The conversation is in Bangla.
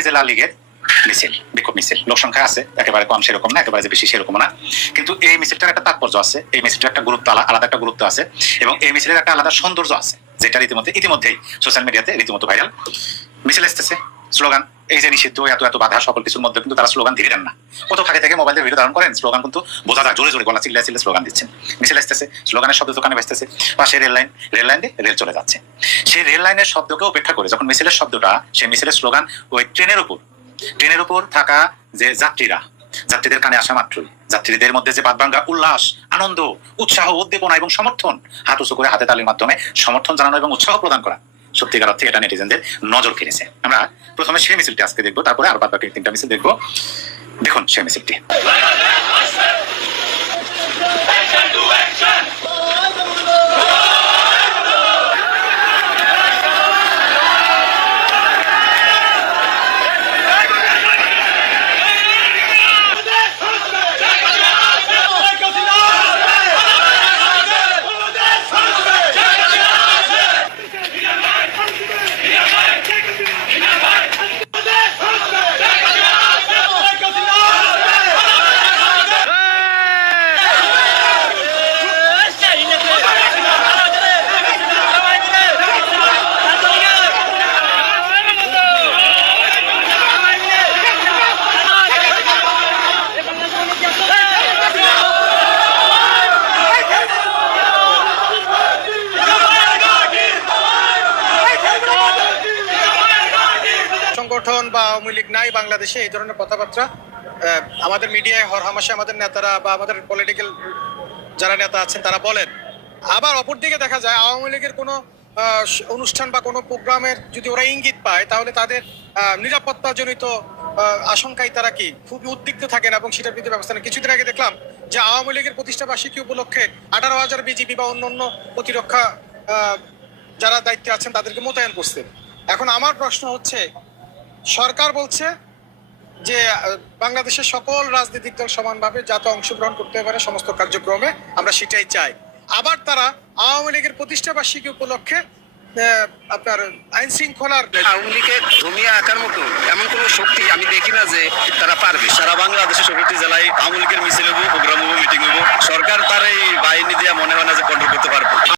এই যে লাল লীগের মিছিল, বিক্ষোভ মিছিল, লোক সংখ্যা আছে, একেবারে কম সেরকম না, একেবারে যে বেশি সেরকম না, কিন্তু এই মিছিলটার একটা তাৎপর্য আছে, এই মিছিলটার একটা গুরুত্ব, আলাদা একটা গুরুত্ব আছে, এবং এই মিছিলের একটা আলাদা সৌন্দর্য আছে, যেটা ইতিমধ্যেই সোশ্যাল মিডিয়াতে রীতিমতো ভাইরাল। মিছিল আসতেছে, স্লোগান, এই যে নিষিদ্ধ এত এত বাধা, সকল কিছুর মধ্যে কিন্তু তারা স্লোগান ধীরে দেন না, কত ফাঁকে থেকে মোবাইলের ভিডিও ধারণ করেন, স্লোগান কিন্তু বোঝা যায়, জোরে জোরে গলা চিল্লা চিল্লা স্লোগান দিচ্ছেন। মিছিল আসতেছে, স্লোগানের শব্দ দোকানে বাজতেছে, পাশে রেল লাইন দিয়ে রেল চলে যাচ্ছে, সেই রেল লাইনের শব্দকে উপেক্ষা করে যখন মিছিলের শব্দটা, সেই মিছিলের স্লোগান ওই ট্রেনের উপর থাকা যে যাত্রীদের কানে আসা মাত্রই যাত্রীদের মধ্যে যে বাদভাঙ্গা উল্লাস, আনন্দ, উৎসাহ, উদ্দীপনা এবং সমর্থন, হাত উঁচু করে হাতে তালির মাধ্যমে সমর্থন জানানো এবং উৎসাহ প্রদান করা, সত্যিকার অর্থে এটা নেটিজেনদের নজর কেড়েছে। আমরা প্রথমে সেই মিছিলটি আজকে দেখবো, তারপরে আর বাদ বাকি 3টা মিছিল দেখবো। দেখুন সেই মিছিলটি। সংগঠন বা আওয়ামী লীগ নাই বাংলাদেশে, এই ধরনের কথাবার্তা আমাদের মিডিয়ায় হরহামেশা আমাদের নেতারা বা আমাদের পলিটিক্যাল যারা নেতা আছেন তারা বলেন। আবার অপরদিকে দেখা যায় আওয়ামী লীগের কোনো অনুষ্ঠান বা কোনো প্রোগ্রামের যদি ওরা ইঙ্গিত পায়, তাহলে তাদের নিরাপত্তাজনিত আশঙ্কায় তারা কি খুবই উদ্বিগ্ন থাকেন এবং সেটার বিরুদ্ধে ব্যবস্থা নেন। কিছুদিন আগে দেখলাম যে আওয়ামী লীগের প্রতিষ্ঠা বার্ষিকী উপলক্ষে 18,000 বিজিবি বা অন্যান্য প্রতিরক্ষা যারা দায়িত্বে আছেন তাদেরকে মোতায়েন করছে। এখন আমার প্রশ্ন হচ্ছে, সরকার বলছে যে বাংলাদেশের সকল রাজনৈতিক দল সমানভাবে যাতে অংশগ্রহণ করতে পারে সমস্ত কার্যক্রমে, আমরা সেটাই চাই। আবার তারা আওয়ামী লীগের প্রতিষ্ঠা বার্ষিকী উপলক্ষে আপনার আইন শৃঙ্খলার আওয়ামী লীগের জমিয়া আঁকার মতো এমন কোনো শক্তি আমি দেখি না যে তারা পারবে। সারা বাংলাদেশের 16টি জেলায় আওয়ামী লীগের মিছিল হবো, প্রোগ্রাম হবো, মিটিং হবো, সরকার তার এই বাহিনী দিয়ে মনে হয় না যে কন্ট্রোল করতে পারবে।